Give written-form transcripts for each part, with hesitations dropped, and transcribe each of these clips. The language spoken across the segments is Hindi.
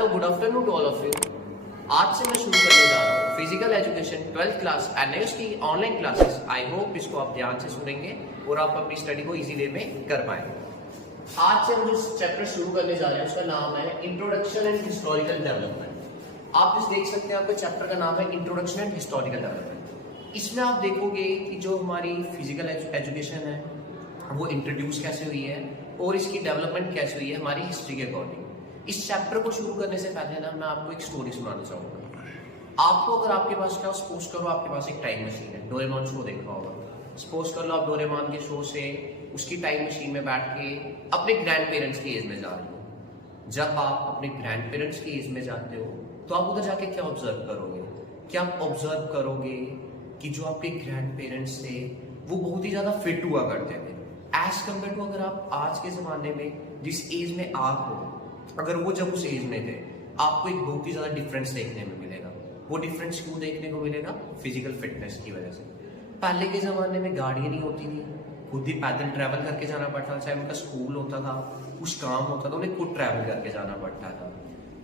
Hello, good afternoon to all of you. आज से मैं शुरू करने जा रहा हूँ physical education 12th class and की ऑनलाइन क्लासेस। आई होप इसको आप ध्यान से सुनेंगे और आप अपनी स्टडी को इजी वे में कर पाएंगे। आज से हम जो चैप्टर शुरू करने जा रहे हैं उसका नाम है इंट्रोडक्शन एंड हिस्टोरिकल डेवलपमेंट। आप जिस देख सकते हैं आपके चैप्टर का नाम है इंट्रोडक्शन एंड हिस्टोरिकल डेवलपमेंट। इसमें आप देखोगे कि जो हमारी फिजिकल एजुकेशन है वो इंट्रोड्यूस कैसे हुई है और इसकी डेवलपमेंट कैसे हुई है हमारी हिस्ट्री के अकॉर्डिंग। इस चैप्टर को शुरू करने से पहले ना मैं आपको एक स्टोरी सुनाना चाहूंगा। आपको अगर आपके पास क्या सपोज करो आपके पास एक टाइम मशीन है, डोरेमोन शो देखा होगा। सपोज कर लो आप डोरेमोन के शो से उसकी टाइम मशीन में बैठ के अपने ग्रैंड पेरेंट्स की एज में जा रहे हो। जब आप अपने ग्रैंड पेरेंट्स की एज में जाते हो तो आप उधर जाके क्या ऑब्जर्व करोगे? क्या आप ऑब्जर्व करोगे कि जो आपके ग्रैंड पेरेंट्स थे वो बहुत ही ज्यादा फिट हुआ करते थे एज कम्पेयर टू अगर आप आज के जमाने में जिस एज में आप हो, अगर वो जब उस एज में थे आपको एक बहुत ही ज्यादा डिफरेंस देखने में मिलेगा। वो डिफरेंस क्यों देखने को मिलेगा? फिजिकल फिटनेस की वजह से। पहले के जमाने में गाड़ियां नहीं होती थी, खुद ही पैदल ट्रैवल करके जाना पड़ता था। चाहे उनका स्कूल होता था, कुछ काम होता था, उन्हें खुद ट्रैवल करके जाना पड़ता था।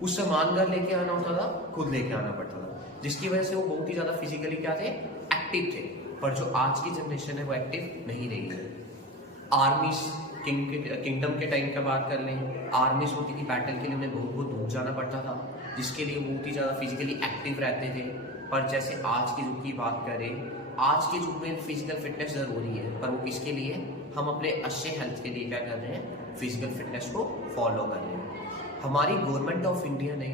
कुछ सामान घर लेके आना होता था, खुद लेके आना पड़ता था, जिसकी वजह से वो बहुत ही ज्यादा फिजिकली क्या थे, एक्टिव थे। पर जो आज की जनरेशन है वो एक्टिव नहीं रही है। आर्मीज किंगडम के टाइम का बात कर लें, आर्मीज होती थी, बैटल के लिए उन्हें बहुत बहुत दूर जाना पड़ता था, जिसके लिए बहुत ही ज़्यादा फिजिकली एक्टिव रहते थे। पर जैसे आज के युग की बात करें, आज के युग में फिजिकल फिटनेस ज़रूरी है, पर वो किसके लिए? हम अपने अच्छे हेल्थ के लिए क्या कर रहे हैं? फिजिकल फिटनेस को फॉलो कर रहे हैं। हमारी गवर्नमेंट ऑफ इंडिया ने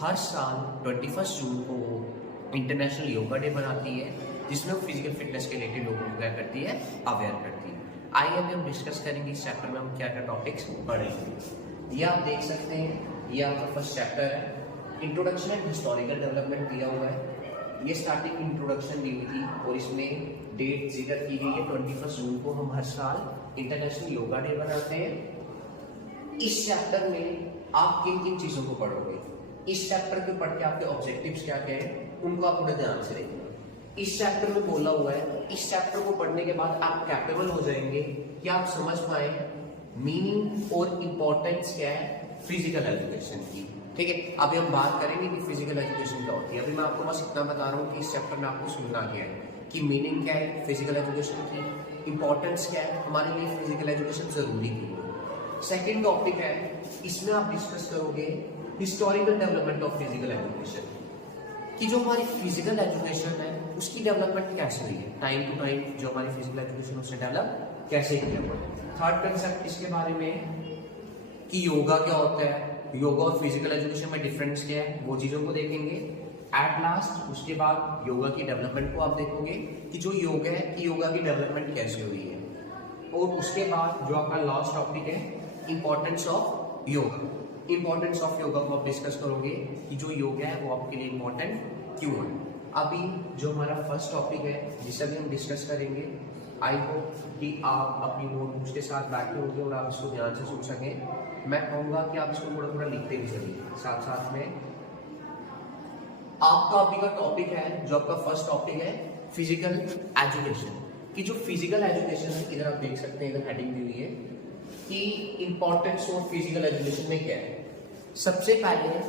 हर साल 21 जून को इंटरनेशनल योगा डे बनाती है, जिसमें वो फिजिकल फिटनेस के रिलेटेड लोगों को क्या करती है? अवेयर करती है। आइए अभी हम डिस्कस करेंगे इस चैप्टर में हम क्या क्या टॉपिक्स पढ़ेंगे। ये आप देख सकते हैं, ये आपका फर्स्ट चैप्टर है, इंट्रोडक्शन एंड हिस्टोरिकल डेवलपमेंट दिया हुआ है। ये स्टार्टिंग इंट्रोडक्शन दी हुई थी और इसमें डेट जिक्र की गई है 21 जून को हम हर साल इंटरनेशनल योगा डे बनाते हैं। इस चैप्टर में आप किन किन चीजों को पढ़ोगे? इस चैप्टर के पढ़ के आपके ऑब्जेक्टिव्स क्या क्या है उनको आप थोड़े ध्यान से देखिए। इस चैप्टर में बोला हुआ है, इस चैप्टर को पढ़ने के बाद आप कैपेबल हो जाएंगे कि आप समझ पाए मीनिंग और इम्पोर्टेंस क्या है फिजिकल एजुकेशन की। ठीक है, अभी हम बात करेंगे कि फिजिकल एजुकेशन क्या होती है। अभी मैं आपको बस इतना बता रहा हूँ कि इस चैप्टर में आपको सुनना क्या है, कि मीनिंग क्या है फिजिकल एजुकेशन की, इंपॉर्टेंस क्या है, हमारे लिए फिजिकल एजुकेशन जरूरी क्यों है। सेकेंड टॉपिक है, इसमें आप डिस्कस करोगे historical development of physical education, कि जो हमारी फिजिकल एजुकेशन है उसकी डेवलपमेंट कैसे हुई है, टाइम टू टाइम जो हमारी फिजिकल एजुकेशन उसने डेवलप कैसे किया। थर्ड कंसेप्ट इसके बारे में कि योगा क्या होता है, योगा और फिजिकल एजुकेशन में डिफरेंस क्या है, वो चीजों को देखेंगे। एट लास्ट उसके बाद योगा की डेवलपमेंट को आप देखोगे कि जो योगा है कि योगा की डेवलपमेंट कैसे हुई है। और उसके बाद जो आपका लास्ट टॉपिक है importance of yoga, importance of yoga को आप डिस्कस करोगे कि जो योगा है वो आपके लिए इंपॉर्टेंट क्यों है। अभी जो हमारा फर्स्ट टॉपिक है जिसे भी हम डिस्कस करेंगे, आई होप कि आप अपनी नोटबुक्स के साथ बैठे होंगे और आप इसको ध्यान से सुन सकें। मैं कहूँगा कि आप इसको थोड़ा थोड़ा लिखते भी चलिए साथ साथ में। आपका अभी का टॉपिक है, जो आपका फर्स्ट टॉपिक है फिजिकल एजुकेशन, कि जो फिजिकल एजुकेशन है इधर आप देख सकते हैं, इधर हेडिंग दी हुई है कि इंपॉर्टेंस ऑफ फिजिकल एजुकेशन में क्या है। सबसे पहले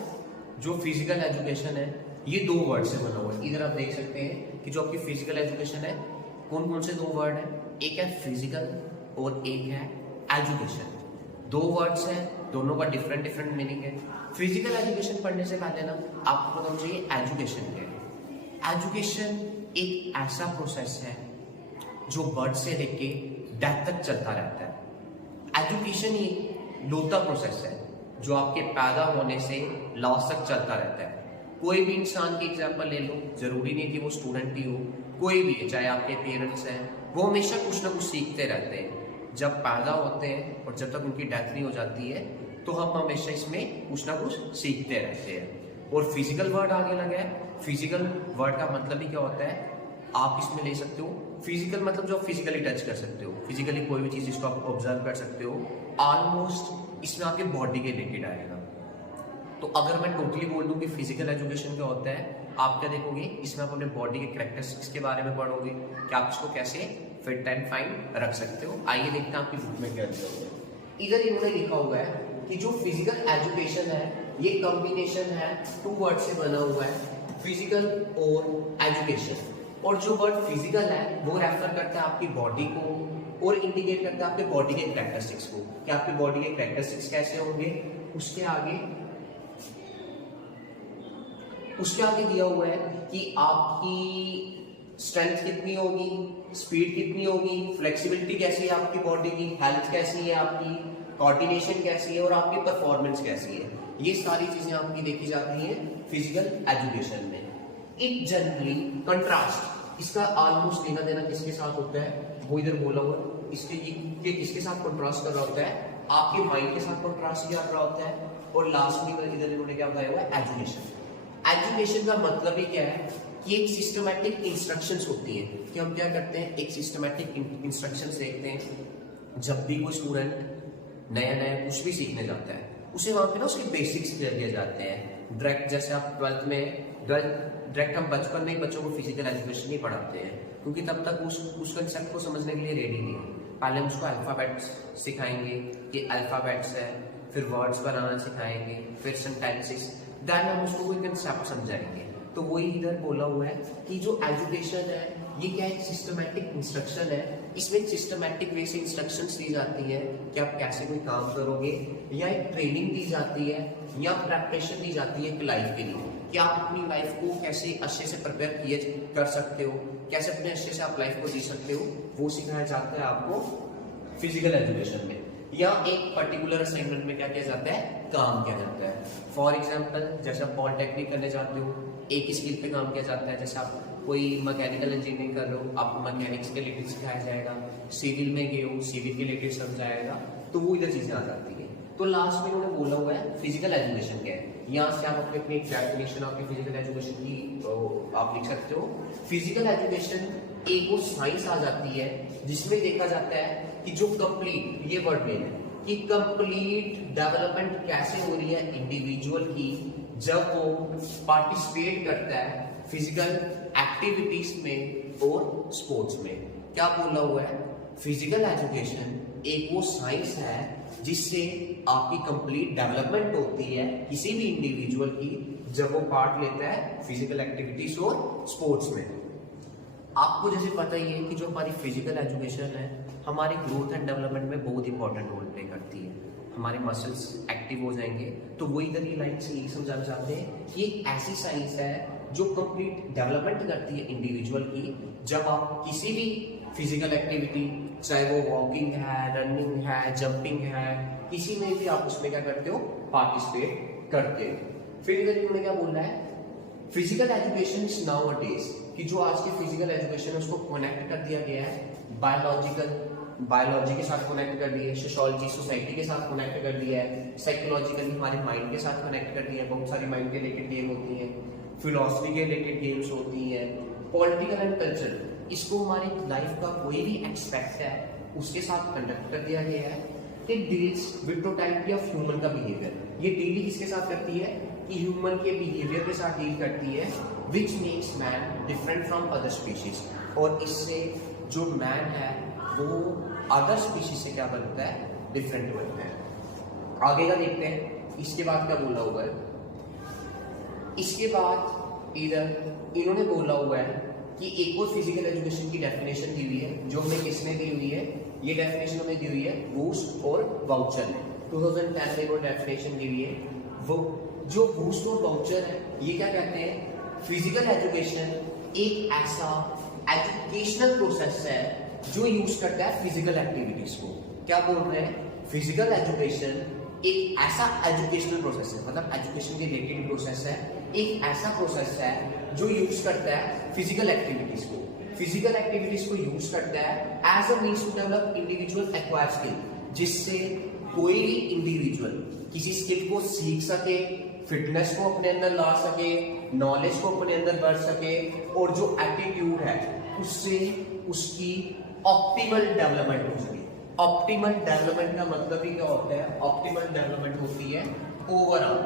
जो फिजिकल एजुकेशन है ये दो वर्ड से बना हुआ है। इधर आप देख सकते हैं कि जो आपकी फिजिकल एजुकेशन है कौन कौन से दो वर्ड है, एक है फिजिकल और एक है एजुकेशन। दो वर्ड्स हैं, दोनों का डिफरेंट डिफरेंट मीनिंग है। फिजिकल एजुकेशन पढ़ने से पहले ना आपको पता होना चाहिए एजुकेशन क्या है। एजुकेशन एक ऐसा प्रोसेस है जो बर्थ से लेके डेथ तक चलता रहता है। एजुकेशन ही लोता प्रोसेस है जो आपके पैदा होने से लॉस तक चलता रहता है। कोई भी इंसान की एग्जांपल ले लो, जरूरी नहीं कि वो स्टूडेंट ही हो, कोई भी है, चाहे आपके पेरेंट्स हैं, वो हमेशा कुछ ना कुछ सीखते रहते हैं। जब पैदा होते हैं और जब तक उनकी डेथ नहीं हो जाती है तो हम हमेशा इसमें कुछ ना कुछ सीखते रहते हैं। और फिजिकल वर्ड आगे लगा है, फिजिकल वर्ड का मतलब ही क्या होता है आप इसमें ले सकते हो। फिजिकल मतलब जो आप फिजिकली टच कर सकते हो, फिजिकली कोई भी चीज जिसको आप ऑब्जर्व कर सकते हो, ऑलमोस्ट इसमें आपके बॉडी के रिलेटेड आएगा। तो अगर मैं टोटली बोल दूं कि फिजिकल एजुकेशन क्या होता है, आप क्या देखोगे इसमें आप अपने बॉडी के कैरेक्टरिस्टिक्स के बारे में पढ़ोगे कि आप इसको कैसे फिट एंड फाइन रख सकते हो। आइए देखते हैं आपकी बुक में क्या लिखा हुआ है। इधर इन्होंने लिखा हुआ है कि जो फिजिकल एजुकेशन है ये कॉम्बिनेशन है 2 वर्ड से बना हुआ है, फिजिकल और एजुकेशन। और जो वर्ड फिजिकल है वो रेफर करता है आपकी बॉडी को और इंडिकेट करता है आपके बॉडी के कैरेक्टरिस्टिक्स को कि आपकी बॉडी के कैरेक्टरिस्टिक्स कैसे होंगे। उसके आगे दिया हुआ है कि आपकी स्ट्रेंथ कितनी होगी, स्पीड कितनी होगी, फ्लेक्सिबिलिटी कैसी है आपकी बॉडी की, हेल्थ कैसी है आपकी, कोऑर्डिनेशन कैसी है और आपकी परफॉर्मेंस कैसी है। ये सारी चीजें आपकी देखी जाती हैं फिजिकल एजुकेशन में। इट जनरली कंट्रास्ट, इसका ऑलमोस्ट लेना देना किसके साथ होता है, वो इधर बोला हुआ इसके ये किसके साथ कंट्रास्ट कर रहा होता है, आपके माइंड के साथ कंट्रास्ट किया रहा होता है। और लास्ट में इधर इन्होंने क्या बताया हुआ है, एजुकेशन। एजुकेशन का मतलब ही क्या है कि एक सिस्टमैटिक इंस्ट्रक्शंस होती है कि हम क्या करते हैं, एक सिस्टमैटिक इंस्ट्रक्शंस देखते हैं। जब भी कोई स्टूडेंट नया नया कुछ भी सीखने जाता है उसे वहां पे ना उसके बेसिक्स क्लियर किए जाते हैं। डायरेक्ट जैसे आप 12th में डायरेक्ट हम बचपन में ही बच्चों को फिजिकल एजुकेशन ही पढ़ाते हैं, क्योंकि तब तक उस कंसेप्ट को समझने के लिए रेडी नहीं है। पहले हम उसको अल्फाबेट्स सिखाएंगे कि अल्फाबेट्स है, फिर वर्ड्स बनाना सिखाएंगे, फिर सेंटेंसेस, देन हम उसको कोई कंसेप्ट समझाएंगे। तो वही इधर बोला हुआ है कि जो एजुकेशन है ये क्या है, सिस्टमैटिक इंस्ट्रक्शन है। इसमें सिस्टमैटिक वे से इंस्ट्रक्शंस दी जाती है कि आप कैसे कोई काम करोगे, या एक ट्रेनिंग दी जाती है या प्रेपरेशन दी जाती है लाइफ के लिए कि आप अपनी लाइफ को कैसे अच्छे से प्रिपेयर कर सकते हो, कैसे अपने अच्छे से आप लाइफ को जी सकते हो, वो सिखाया जाता है आपको फिजिकल एजुकेशन में। या एक पर्टिकुलर असाइनमेंट में क्या किया जाता है, काम किया जाता है। फॉर एग्जाम्पल जैसे आप पॉलिटेक्निक करने जाते हो, एक स्किल पे काम किया जाता है। जैसे आप कोई मैकेनिकल इंजीनियरिंग कर रहे हो, आपको मैकेनिक्स के रिलेटेड सिखाया जाएगा। सिविल में गए हो, सिविल के रिलेटेड समझाएगा, तो वो इधर चीजें आ जाती है। तो लास्ट में उन्होंने बोला हुआ है फिजिकल एजुकेशन क्या है। यहाँ से आप अपनी डेफिनेशन आपकी फिजिकल एजुकेशन की आप लिख सकते हो। फिजिकल एजुकेशन एक वो साइंस आ जाती है जिसमें देखा जाता है कि जो कंप्लीट, ये वर्ड मेन है कि कंप्लीट डेवलपमेंट कैसे हो रही है इंडिविजुअल की जब वो पार्टिसिपेट करता है फिजिकल एक्टिविटीज में और स्पोर्ट्स में। क्या बोला हुआ है, फिजिकल एजुकेशन एक वो साइंस है जिससे आपकी कंप्लीट डेवलपमेंट होती है किसी भी इंडिविजुअल की जब वो पार्ट लेता है फिजिकल एक्टिविटीज और स्पोर्ट्स में। आपको जैसे पता ही है कि जो हमारी फिजिकल एजुकेशन है हमारी ग्रोथ एंड डेवलपमेंट में बहुत इंपॉर्टेंट रोल प्ले करती है। हमारे मसल्स एक्टिव हो जाएंगे, तो वो इधर ये लाइन से यही समझाना चाहते हैं कि एक ऐसी साइंस है जो कंप्लीट डेवलपमेंट करती है इंडिविजुअल की जब आप किसी भी फिजिकल एक्टिविटी, चाहे वो वॉकिंग है, रनिंग है, जंपिंग है, किसी में भी आप उसमें क्या करते हो, पार्टिसिपेट करते हो। फिर इधर इन्होंने क्या बोलना है, फिजिकल एजुकेशन नाउअडेज कि जो आज की फिजिकल एजुकेशन है उसको कनेक्ट कर दिया गया है बायोलॉजी के साथ कनेक्ट कर दिया है, सोशियोलॉजी सोसाइटी के साथ कनेक्ट कर दिया है, साइकोलॉजिकली हमारे माइंड के साथ कनेक्ट कर दिया है। बहुत सारी माइंड के रिलेटेड गेम होती है, फिलोसफी के रिलेटेड गेम्स होती है, पॉलिटिकल एंड कल्चर, इसको हमारी लाइफ का कोई भी एक्सपेक्ट है उसके साथ कंडक्ट कर दिया गया है। It deals with totality of human का बिहेवियर, ये डील किसके साथ करती है कि ह्यूमन के बिहेवियर के साथ डील करती है, which makes man different from other species. और इससे जो मैन है वो अदर स्पीशीज से क्या बनता है, डिफरेंट बनता है। आगे का देखते हैं, इसके बाद क्या बोला हुआ है। इसके बाद इधर इन्होंने बोला हुआ है कि एक और फिजिकल एजुकेशन की डेफिनेशन दी हुई है जो हमें किसने दी हुई है, ये डेफिनेशन हमें दी हुई है वूस और वाउचर ने 2010 में वो डेफिनेशन दी हुई है। वो जो वूस और वाउचर है ये क्या कहते हैं, फिजिकल एजुकेशन एक ऐसा एजुकेशनल प्रोसेस है जो यूज करता है फिजिकल एक्टिविटीज को। क्या बोल रहे हैं, फिजिकल एजुकेशन एक ऐसा एजुकेशनल प्रोसेस है, मतलब एजुकेशन के रिलेटेड प्रोसेस है, एक ऐसा प्रोसेस है जो यूज करता है फिजिकल एक्टिविटीज को। फिजिकल एक्टिविटीज को यूज करता है as a means to develop individual acquire skill, जिससे कोई भी इंडिविजुअल किसी स्किल को सीख सके, फिटनेस को अपने अंदर ला सके, नॉलेज को अपने अंदर बढ़ सके, और जो एटीट्यूड है उससे उसकी ऑप्टिमल डेवलपमेंट हो सके। ऑप्टिमल डेवलपमेंट का मतलब ही क्या होता है, ऑप्टिमल डेवलपमेंट होती है ओवरऑल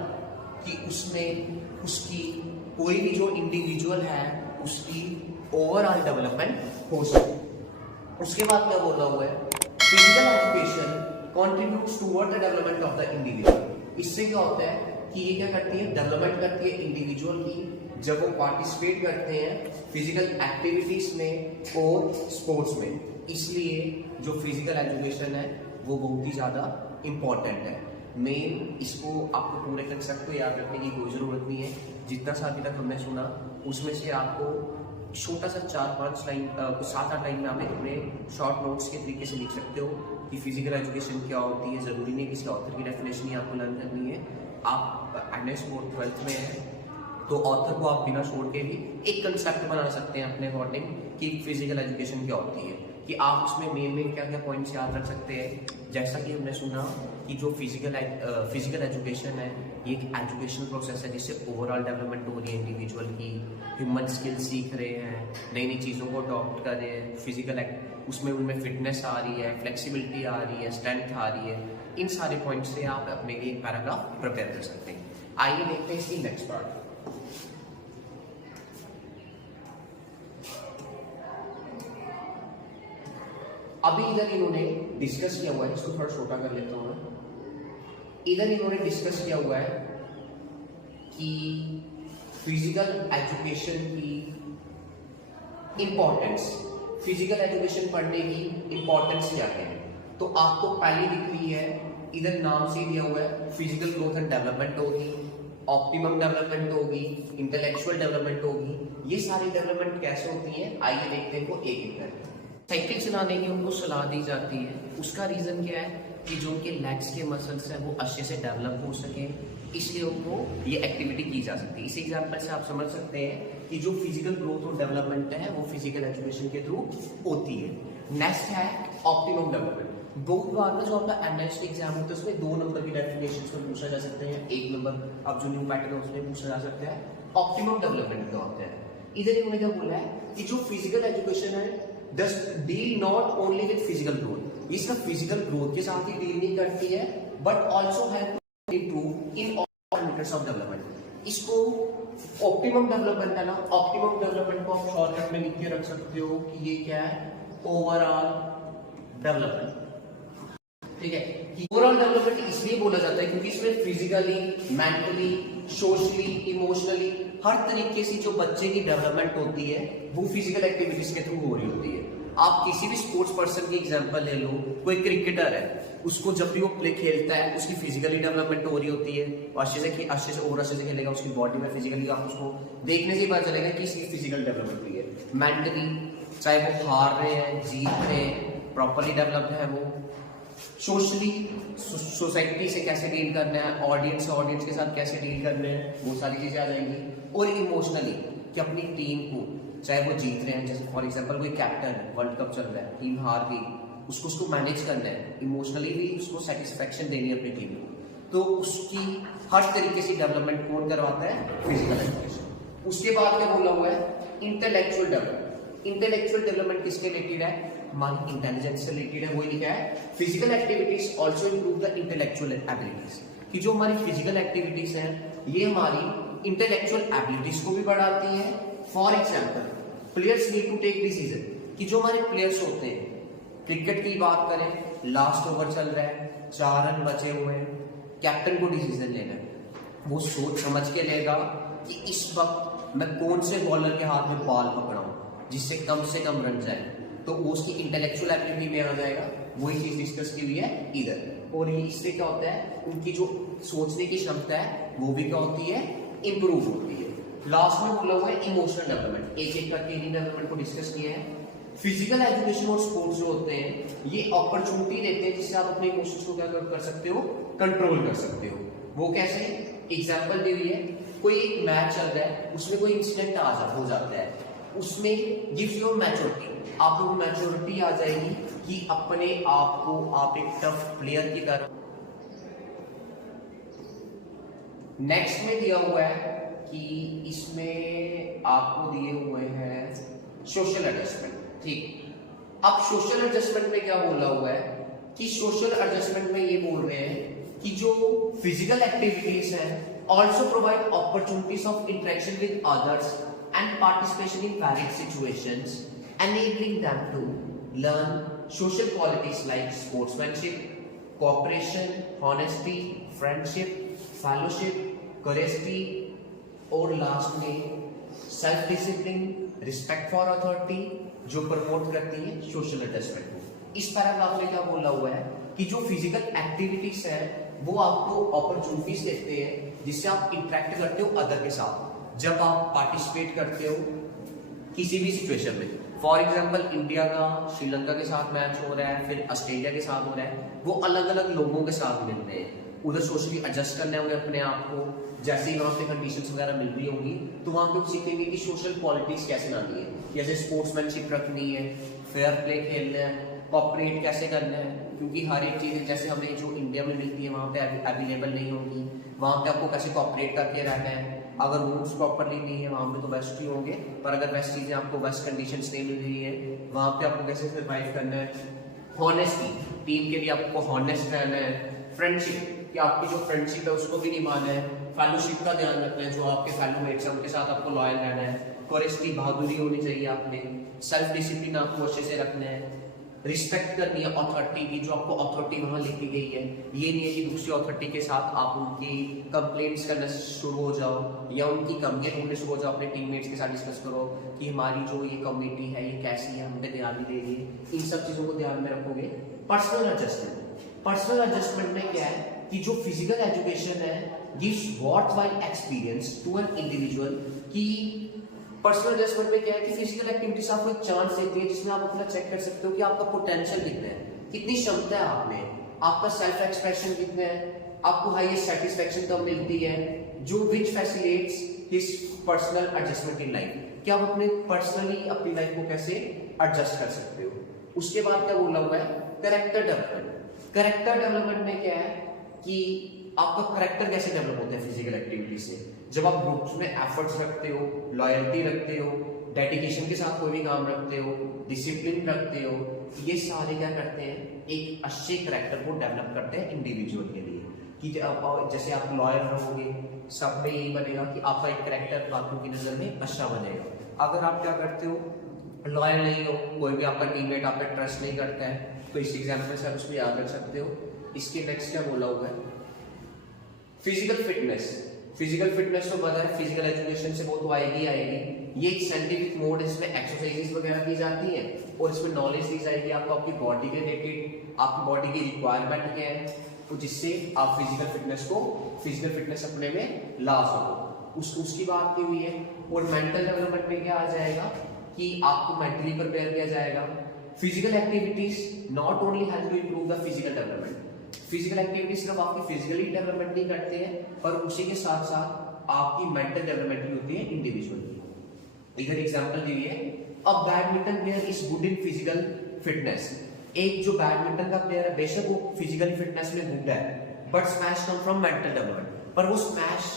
कि उसमें उसकी कोई भी जो इंडिविजुअल है उसकी ओवरऑल डेवलपमेंट हो सके। उसके बाद क्या बोला हुआ है, physical education contributes toward the development of the individual. इससे क्या होता है कि ये क्या करती है, डेवलपमेंट करती है इंडिविजुअल की जब वो पार्टिसिपेट करते हैं फिजिकल एक्टिविटीज में और स्पोर्ट्स में। इसलिए जो फिजिकल एजुकेशन है वो बहुत ही ज़्यादा इम्पॉर्टेंट है। मेन इसको आपको पूरे कंसेप्ट को याद रखने की कोई ज़रूरत नहीं है। जितना सा अभी तक हमने सुना उसमें से आपको छोटा सा 4-5 लाइन 7-8 लाइन में आप अपने शॉर्ट नोट्स के तरीके से लिख सकते हो कि फिजिकल एजुकेशन क्या होती है। ज़रूरी नहीं किसी ऑथर की डेफिनेशन ही आपको लर्न करनी है। आप एनएस बोर्ड 12th में है तो ऑथर को आप बिना छोड़ के भी एक कंसेप्ट बना सकते हैं अपने अकॉर्डिंग कि फिजिकल एजुकेशन क्या होती है, कि आप उसमें मेन क्या क्या पॉइंट्स याद रख सकते हैं। जैसा कि हमने सुना कि जो फिजिकल एजुकेशन है ये एक एजुकेशन प्रोसेस है जिससे ओवरऑल डेवलपमेंट हो रही है इंडिविजुअल की, ह्यूमन स्किल्स सीख रहे हैं, नई नई चीज़ों को अडॉप्ट कर रहे हैं, फिजिकल उसमें उनमें फिटनेस आ रही है, फ्लेक्सिबिलिटी आ रही है, स्ट्रेंथ आ रही है। इन सारे पॉइंट्स से आप अपने लिए एक पैराग्राफ प्रिपेयर कर सकते हैं। आइए देखते हैं इसकी नेक्स्ट पार्ट। अभी इधर इन्होंने डिस्कस किया हुआ है, इसको थोड़ा छोटा कर लेता हूं मैं। इधर इन्होंने डिस्कस किया हुआ है कि फिजिकल एजुकेशन की इंपॉर्टेंस, फिजिकल एजुकेशन पढ़ने की इंपॉर्टेंस क्या है। तो आपको पहले दिख रही है, इधर नाम से दिया हुआ है, फिजिकल ग्रोथ एंड डेवलपमेंट होगी, ऑप्टिमम डेवलपमेंट होगी, इंटेलेक्चुअल डेवलपमेंट होगी। ये सारी डेवलपमेंट कैसे होती है आइए देखते हैं एक एक करके। साइकिल चलाने की उनको सलाह दी जाती है, उसका रीजन क्या है कि जो उनके लेग्स के मसल्स हैं वो अच्छे से डेवलप हो सके, इसलिए उनको ये एक्टिविटी की जा सकती है। इस एग्जांपल से आप समझ सकते हैं कि जो फिजिकल ग्रोथ और डेवलपमेंट है वो फिजिकल एजुकेशन के थ्रू होती है। नेक्स्ट है ऑप्टिमम डेवलपमेंट। बहुत बार ना जो आपका एनएस के एग्जाम होता है उसमें 2 नंबर की डेफिनेशन में पूछा जा सकते हैं, 1 नंबर अब जो न्यू पैटर्न है उसमें पूछा जा सकता है ऑप्टिमम डेवलपमेंट क्या होता है। इधर इन्होंने क्या बोला है कि जो फिजिकल एजुकेशन है does deal not only with physical growth, ये सिर्फ फिजिकल ग्रोथ के साथ ही डील नहीं करती है but also help to improve in all parameters of development. इसको ऑप्टिमम डेवलपमेंट है ना, ऑप्टिमम डेवलपमेंट को आप शॉर्टकट में लिख के रख सकते हो कि ये क्या है, ओवरऑल डेवलपमेंट। ठीक है, ओवरऑल डेवलपमेंट इसलिए बोला जाता है क्योंकि इसमें फिजिकली, मेंटली, सोशली, इमोशनली हर तरीके से जो बच्चे की डेवलपमेंट होती है वो फिजिकल एक्टिविटीज के थ्रू हो रही होती है। आप किसी भी स्पोर्ट्स पर्सन की एग्जांपल ले लो, कोई क्रिकेटर है, उसको जब भी वो प्ले खेलता है उसकी फिजिकली डेवलपमेंट हो रही होती है, अच्छे से खेलेगा, उसकी बॉडी में फिजिकली आप उसको देखने से ही पता चलेगा कि इसकी फिजिकल डेवलपमेंट हुई है। मेंटली चाहे वो हार रहे हैं, जीत रहे हैं, प्रॉपरली डेवलप्ड है वो। सोशली सोसाइटी से कैसे डील करना है, ऑडियंस के साथ कैसे डील करना है, वो सारी चीजें आ जाएंगी। और इमोशनली कि अपनी टीम को चाहे वो जीत रहे हैं, जैसे फॉर एग्जांपल कोई कैप्टन है, वर्ल्ड कप चल रहा है, टीम हार गई, उसको मैनेज करना है, इमोशनली भी उसको सेटिस्फेक्शन देनी है अपनी टीम को, तो उसकी हर तरीके से डेवलपमेंट कौन करवाता है, फिजिकल एजुकेशन। उसके बाद क्या बोला हुआ है, इंटेलेक्चुअल डेवलपमेंट। इंटेलेक्चुअल डेवलपमेंट किसके रिलेटेड है, हमारी इंटेलिजेंस से रिलेटेड है। वही लिखा है physical activities also improve the intellectual abilities, कि जो हमारी फिजिकल एक्टिविटीज हैं ये हमारी इंटेलेक्चुअल एबिलिटीज को भी बढ़ाती है। For example players need to take decision, कि जो हमारे प्लेयर्स होते हैं, क्रिकेट की बात करें, लास्ट ओवर चल रहा है, 4 रन बचे हुए हैं, कैप्टन को डिसीजन लेना है, वो सोच समझ के लेगा कि इस वक्त मैं कौन से बॉलर के हाथ में बॉल पकड़ाऊं जिससे कम से कम रन जाए, तो वो उसकी इंटेलेक्चुअल एबिलिटी में आ जाएगा। वही चीज डिस्कस की हुई है इधर। और ये इससे क्या होता है, उनकी जो सोचने की क्षमता है वो भी क्या होती है, इंप्रूव होती है। लास्ट में बोला हुआ है इमोशनल डेवलपमेंट। एक एक करके इन डेवलपमेंट को डिस्कस किया है। फिजिकल एजुकेशन और स्पोर्ट्स जो होते हैं ये अपॉर्चुनिटी देते हैं जिससे आप अपने इमोशंस को क्या कर सकते हो, कंट्रोल कर सकते हो। वो कैसे, एग्जांपल दी हुई है, कोई एक मैच चल रहा है, उसमें कोई इंसिडेंट हो जाता है, उसमें गिव्स योर मैच्योरिटी, आपको मैच्योरिटी आ जाएगी कि अपने आप को आप एक टफ प्लेयर की तरह। नेक्स्ट में दिया हुआ है कि इसमें आपको दिए हुए हैं सोशल एडजस्टमेंट। ठीक, अब सोशल एडजस्टमेंट में क्या बोला हुआ है कि सोशल एडजस्टमेंट में ये बोल रहे हैं कि जो फिजिकल एक्टिविटीज हैं also provide opportunities of interaction with others and participation in varied situations enabling them to learn social qualities like sportsmanship, cooperation, honesty, friendship, fellowship, curiosity और लास्ट में self discipline, respect for authority, जो प्रमोट करती है सोशल एडजस्टमेंट को। इस पैराग्राफ में क्या बोला हुआ है कि जो फिजिकल एक्टिविटीज है वो आपको अपॉर्चुनिटीज देते हैं जिससे आप इंटरेक्ट करते हो अदर के साथ। जब आप पार्टिसिपेट करते हो किसी भी सिचुएशन में, फॉर एग्जाम्पल इंडिया का श्रीलंका के साथ मैच हो रहा है, फिर ऑस्ट्रेलिया के साथ हो रहा है, वो अलग अलग लोगों के साथ मिल रहे हैं, उधर सोशली एडजस्ट करना है उन्हें अपने आप को। जैसे ही वहाँ पे कंडीशंस वगैरह मिल रही होंगी तो वहाँ पे सीखेंगे कि सोशल क्वालिटीज कैसे लानी है, जैसे स्पोर्ट्समैनशिप रखनी है, फेयर प्ले खेलना है, कॉपरेट कैसे करना है, क्योंकि हर एक चीज़ जैसे हमें जो इंडिया में मिलती है वहाँ पे अवेलेबल नहीं होगी, वहाँ पे आपको कैसे कॉपरेट करके रहना है। अगर रूल्स प्रॉपरली नहीं है वहाँ पे तो बेस्ट ही होंगे, पर अगर बेस्ट चीज़ें आपको बेस्ट कंडीशंस नहीं मिल रही है वहाँ पे आपको कैसे सर्वाइव करना है। हॉनेस्टी, टीम के लिए आपको हॉनेस्ट रहना है। फ्रेंडशिप, कि आपकी जो फ्रेंडशिप है उसको भी निभाना है। फेलोशिप का ध्यान रखना है, जो आपके फेलोमेट्स हैं उनके साथ आपको लॉयल रहना है। क्यूरियोसिटी, बहादुरी होनी चाहिए आप में। सेल्फ डिसिप्लिन आपको अच्छे से रखना है। रिस्पेक्ट करनी है अथॉरिटी की, जो आपको अथॉरिटी वहां लिखी गई है, ये नहीं है कि दूसरी अथॉरिटी के साथ आप उनकी कंप्लेंट्स करना शुरू हो जाओ या उनकी कमियां ढूंढने शुरू हो जाओ। अपने टीममेट्स के साथ डिस्कस करो कि हमारी जो ये कम्युनिटी है ये कैसी है, हम पे ध्यान नहीं दे रही है। इन सब चीजों को ध्यान में रखोगे। पर्सनल एडजस्टमेंट, पर्सनल एडजस्टमेंट में क्या है कि जो फिजिकल एजुकेशन है gives worthwhile experience to an individual. कि पर्सनल एडजस्टमेंट में क्या है कि फिजिकल एक्टिविटीज आपको एक चांस देती है जिसमें आप अपना चेक कर सकते हो कि आपका पोटेंशियल कितना है, कितनी क्षमता है आप में, आपका सेल्फ एक्सप्रेशन कितना है, आपको हाईएस्ट सेटिस्फेक्शन कब मिलती है, जो which facilitates his personal adjustment in life, कि आप अपने पर्सनली अपनी लाइफ को कैसे एडजस्ट कर सकते हो। उसके बाद क्या बोला हुआ है, कैरेक्टर डेवलपमेंट। कैरेक्टर डेवलपमेंट में क्या है कि आपका कैरेक्टर कैसे डेवलप होता है फिजिकल एक्टिविटी से। जब आप ग्रुप्स में एफर्ट्स रखते हो, लॉयल्टी रखते हो, डेडिकेशन के साथ कोई भी काम रखते हो, डिसिप्लिन रखते हो, ये सारे क्या करते हैं, एक अच्छे कैरेक्टर को डेवलप करते हैं इंडिविजुअल के लिए। कि जैसे आप लॉयल रहोगे, सब में यही बनेगा कि आपका एक कैरेक्टर बाकियों की नजर में अच्छा बनेगा। अगर आप क्या करते हो, लॉयल नहीं हो, कोई भी आपका टीममेट आप पे ट्रस्ट नहीं करता है, तो इस एग्जाम्पल से आप उसको याद रख सकते हो। इसके नेक्स्ट क्या बोला हुआ है, फिजिकल फिटनेस। फिजिकल फिटनेस तो पता है फिजिकल एजुकेशन से वो तो आएगी आएगी। ये एक साइंटिफिक मोड है, इसमें एक्सरसाइजेस वगैरह की जाती हैं और इसमें नॉलेज दी जाएगी आपको आपकी बॉडी के रिलेटेड, आपकी बॉडी की रिक्वायरमेंट क्या है, तो जिससे आप फिजिकल फिटनेस अपने में ला सको। उसकी बात की हुई है। और मेंटल डेवलपमेंट में क्या आ जाएगा कि आपको मेंटली प्रिपेयर किया जाएगा। Physical activities not only help to improve the physical development. Physical activity सिर्फ आपकी फिजिकली डेवलपमेंट नहीं करते हैं, पर उसी के साथ साथ आपकी मेंटल डेवलपमेंट भी होती है इंडिविजुअल की। इधर एग्जांपल दी है, a badminton player is good in physical fitness. एक जो बैडमिंटन का प्लेयर है बेशक वो फिजिकल फिटनेस में गुड है, but smash come from mental development. पर वो स्मैश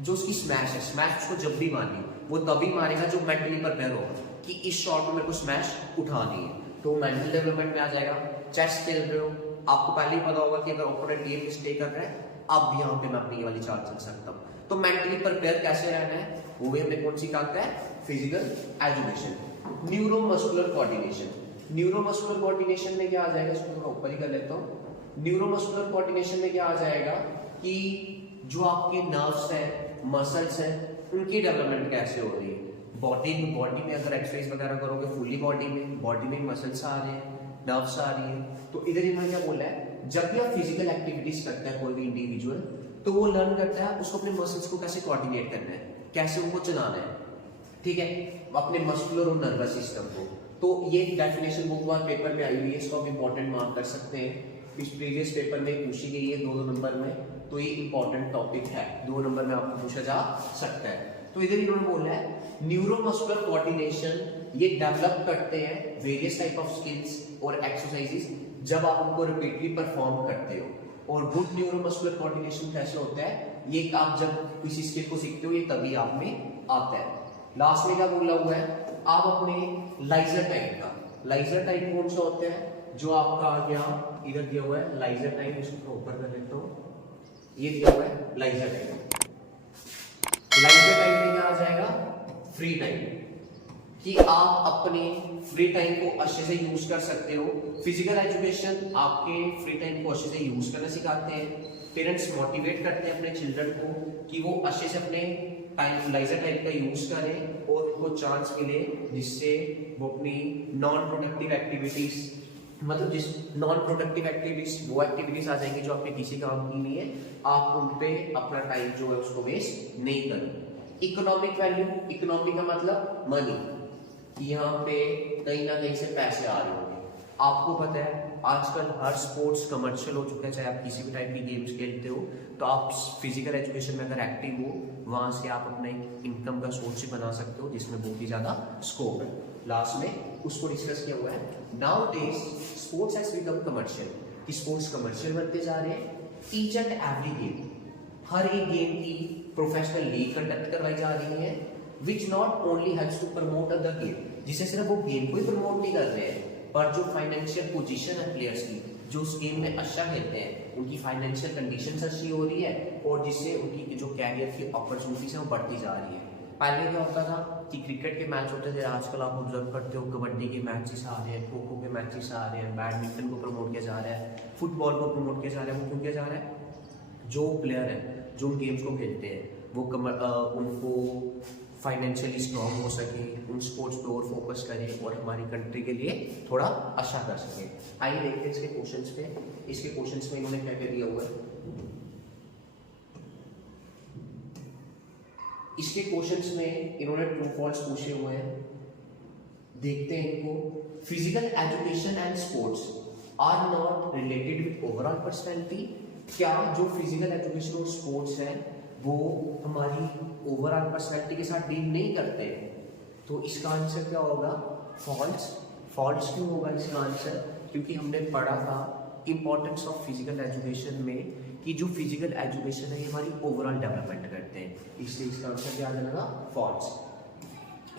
जो उसकी स्मैश है, स्मैश उसको जब भी मारनी वो तभी मारेगा जो मेंटली प्रिपेयर होगा कि इस शॉट में मेरे को स्मैश उठानी है, तो मेंटल डेवलपमेंट में आ जाएगा। चेस खेल रहे हो, आपको पहले ही पता होगा कि अगर ओपोनेंट ये मिस्टेक कर रहा है अब भी यहाँ पे मैं अपनी ये वाली चाल चल सकता हूँ। तो मेंटली प्रिपेयर कैसे रहना है वो भी हमें कौन सिखाता है, physical education. Neuromuscular coordination, neuromuscular coordination में क्या आ जाएगा, इसको थोड़ा ऊपर ही कर लेता हूँ। न्यूरोमस्कुलर कोऑर्डिनेशन में क्या आ जाएगा कि जो आपके नर्व्स हैं, मसल्स हैं, उनकी डेवलपमेंट कैसे हो रही है। बॉडी में अगर एक्सरसाइज वगैरह करोगे फुल्ली बॉडी में मसल्स आ रहे हैं, नर्व्स आ रही है। तो इधर इन्होंने क्या बोला है, जब भी आप फिजिकल एक्टिविटीज करता है कोई भी इंडिविजुअल, तो वो लर्न करता है उसको अपने मसल्स को कैसे कोऑर्डिनेट करना है, कैसे उनको चलाना है, ठीक है, अपने मस्कुलर और नर्वस सिस्टम को। तो ये डेफिनेशन बुक वार पेपर में आई हुई है, इसको आप इंपॉर्टेंट मार्क कर सकते हैं। इस प्रीवियस पेपर में पूछी गई है 2 नंबर में, तो ये इंपॉर्टेंट टॉपिक है, 2 नंबर में आपको पूछा जा सकता है। तो इधर इन्होंने बोला है न्यूरोमस्कुलर कोऑर्डिनेशन ये डेवलप करते हैं वेरियस टाइप ऑफ स्किल्स और एक्सरसाइजेस जब आप उनको रिपीटली परफॉर्म करते हो। और गुड न्यूरोमस्कुलर कोऑर्डिनेशन कैसे होता है, ये आप जब किसी स्किल को सीखते हो ये तभी आप में आता है। लास्ट में क्या बोला हुआ है, आप अपने लाइजर टाइम का, लाइजर टाइम कौन सा होता है, जो आपका आ गया इधर दिया हुआ है लाइजर टाइम, इसको ऊपर कर लेता हूँ, ये दिया हुआ है लाइजर टाइम। लाइजर टाइम में क्या आ जाएगा, फ्री टाइम, कि आप अपने फ्री टाइम को अच्छे से यूज कर सकते हो। फिजिकल एजुकेशन आपके फ्री टाइम को अच्छे से यूज करना सिखाते हैं, पेरेंट्स मोटिवेट करते हैं अपने चिल्ड्रन को कि वो अच्छे से अपने टाइम लाइजर टाइम का यूज करें और उनको चांस मिले जिससे वो अपनी नॉन प्रोडक्टिव एक्टिविटीज, मतलब जिस नॉन प्रोडक्टिव एक्टिविटीज वो एक्टिविटीज आ जाएंगी जो आपके किसी काम की नहीं है, आप उन पे अपना टाइम जो है उसको वेस्ट नहीं करें। इकोनॉमिक वैल्यू, इकोनॉमिक का मतलब मनी, यहाँ पे कहीं ना कहीं से पैसे आ रहे होंगे। आपको पता है आजकल हर स्पोर्ट्स कमर्शियल हो चुका है, चाहे आप किसी भी टाइप की गेम्स खेलते हो तो आप फिजिकल एजुकेशन में अगर एक्टिव हो वहां से आप अपना इनकम का सोर्स ही बना सकते हो जिसमें बहुत ही ज्यादा स्कोप है। लास्ट में उसको डिस्कस किया हुआ है। Now days sports has become commercial, sports commercial बनते जा रहे हैं। ईच एंड एवरी गेम, हर एक गेम की प्रोफेशनल लीग कंडक्ट करवाई जा रही है which not only helps to promote other game, जिससे सिर्फ वो गेम को ही प्रमोट नहीं कर रहे हैं पर जो फाइनेंशियल पोजीशन है प्लेयर्स की, जो उस गेम में अच्छा खेलते हैं उनकी फाइनेंशियल कंडीशंस अच्छी हो रही है और जिससे उनकी जो कैरियर की अपॉर्चुनिटीज है वो बढ़ती जा रही है। पहले क्या होता था कि क्रिकेट के मैच होते थे, आजकल आप ऑब्जर्व करते हो कबड्डी के मैचेस आ रहे हैं, खो खो के मैचेस आ रहे हैं, बैडमिंटन को प्रमोट किया जा रहा है, फुटबॉल को प्रमोट किया जा रहा है। वो क्यों किया जा रहा है? जो प्लेयर है जो उन गेम्स को खेलते हैं वो उनको फाइनेंशियली स्ट्रॉन्ग हो सके, उन स्पोर्ट्स पे और फोकस करें और हमारी कंट्री के लिए थोड़ा अच्छा कर सके। आइए देखते हैं इसके क्वेश्चंस पे। इसके क्वेश्चंस में इन्होंने क्या क्या दिया हुआ है। इसके क्वेश्चंस में इन्होंने ट्रू फॉल्स पूछे हुए हैं, देखते हैं इनको। Physical education and sports are not related with overall personality. क्या जो फिजिकल एजुकेशन और स्पोर्ट्स है वो हमारी ओवरऑल पर्सनैलिटी के साथ डील नहीं करते? तो इसका आंसर क्या होगा? फॉल्स। फॉल्स क्यों होगा इसका आंसर? क्योंकि हमने पढ़ा था इंपॉर्टेंस ऑफ फिजिकल एजुकेशन में कि जो फिजिकल एजुकेशन है ये हमारी ओवरऑल डेवलपमेंट करते हैं, इसलिए इसका आंसर क्या आ जाएगा? फॉल्स।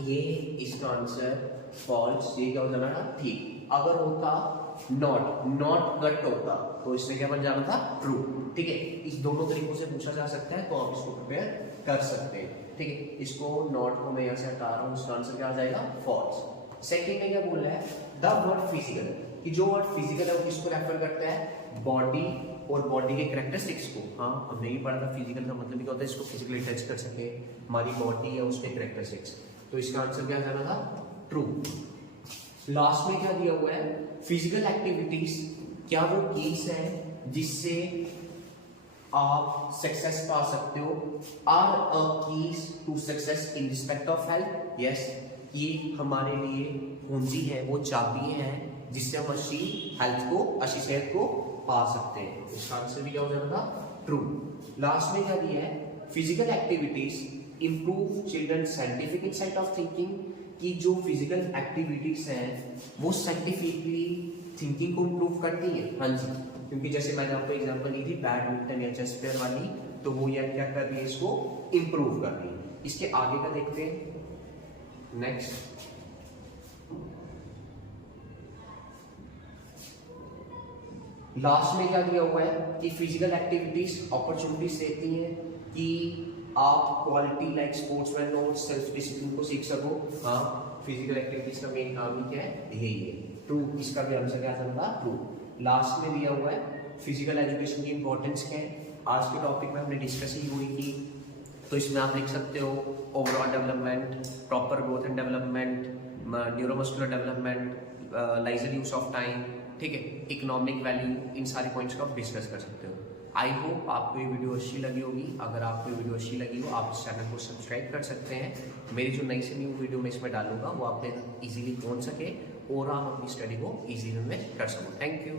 ये इसका आंसर फॉल्स, ये क्या हो जाएगा? ठीक। अगर होता नॉट गट होता तो इसमें क्या बन जाना था? ट्रू। ठीक है, इस दोनों तरीकों से पूछा जा सकता है तो आप इसको प्रिपेयर कर सकते हैं। ठीक है, इसको नॉट को मैं यहाँ से हटा रहा हूँ, इसका आंसर क्या आ जाएगा? फॉल्स। सेकंड में क्या बोल रहा है? द वर्ड फिजिकल, कि जो वर्ड फिजिकल है वो किसको रेफर करता है? बॉडी और बॉडी के कैरेक्टरिस्टिक्स को। हाँ, हमने ही पढ़ा था फिजिकल का मतलब क्या होता है? इसको फिजिकली टच कर सके, हमारी बॉडी है उसके कैरेक्टरिस्टिक्स। तो इसका आंसर क्या जाना था? ट्रू। लास्ट में क्या दिया हुआ है? फिजिकल एक्टिविटीज क्या वो कीज है जिससे आप सक्सेस पा सकते हो? Are a keys to success in respect of health. Yes, ये हमारे लिए कुंजी है, वो चाबी है जिससे हम अच्छी हेल्थ को, अच्छी सेहत को पा सकते हैं। इसका आंसर भी क्या हो जाएगा? ट्रू। लास्ट में क्या दिया है? Physical activities improve children scientific insight of thinking, कि जो फिजिकल एक्टिविटीज हैं वो साइंटिफिकली थिंकिंग को इंप्रूव करती है। हाँ जी, क्योंकि जैसे मैंने आपको एग्जांपल दी थी बैडमिंटन या चेस प्लेयर वाली, तो वो यह क्या कर रही है? इसको इंप्रूव कर रही है। इसके आगे का देखते हैं। नेक्स्ट, लास्ट में क्या दिया हुआ है कि फिजिकल एक्टिविटीज अपॉर्चुनिटीज देती हैं कि आप क्वालिटी लाइक स्पोर्ट्समैन और सेल्फ डिसिप्लिन को सीख सको। हाँ, फिजिकल एक्टिविटीज का मेन काम ही क्या है? यही है। ट्रू। इसका भी आंसर क्या होगा? ट्रू। लास्ट में दिया हुआ है फिजिकल एजुकेशन की इंपॉर्टेंस क्या है। आज के टॉपिक में हमने डिस्कस ही हुई थी, तो इसमें आप लिख सकते हो overall development, proper growth and development, neuromuscular development, leisure use of time, ठीक है, इकोनॉमिक वैल्यू, इन सारे पॉइंट्स को आप डिस्कस कर सकते हो। आई होप आपको ये वीडियो अच्छी लगी होगी। अगर आपको ये वीडियो अच्छी लगी हो आप इस चैनल को सब्सक्राइब कर सकते हैं। मेरी जो नई से न्यू वीडियो मैं इसमें डालूंगा वो आप तक इजीली पहुंच सके और आप अपनी स्टडी को इजीली में कर सको। Thank you.